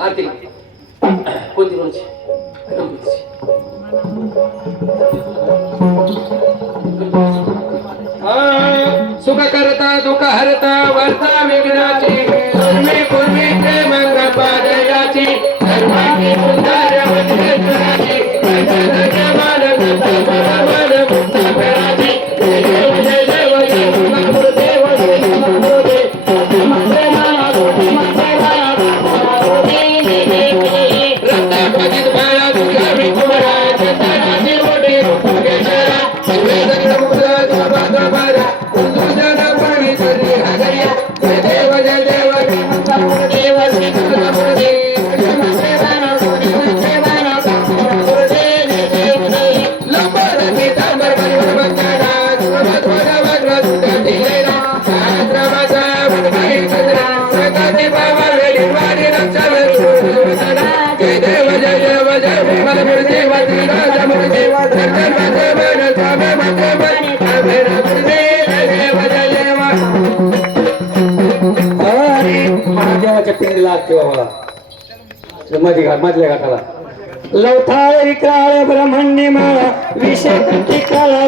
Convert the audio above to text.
आरती कोणती कोणची सुख करता दुःख हरता वर्ता विघ्नाची पूर्वी पूर्वी प्रेमंग पादयाची सर्वांची सुंदर वंदनाची जगमान मन मुक्त कराची जय देव जय गुरुदेव रक्तापदित बाळा तुझ्या विठुरा चंदनाची मोठी रूपकेशरा सर्वे जगत मुक्ता तुझा बारा तुझा पाणी करी हगरिया जय देव गुरुदेव श्री गुरुदेव महादेवाच्या पिंडीला असते बाबा मधल्या घाटाला लवथाळी काळ ब्रह्मण्य माळा विषय काळा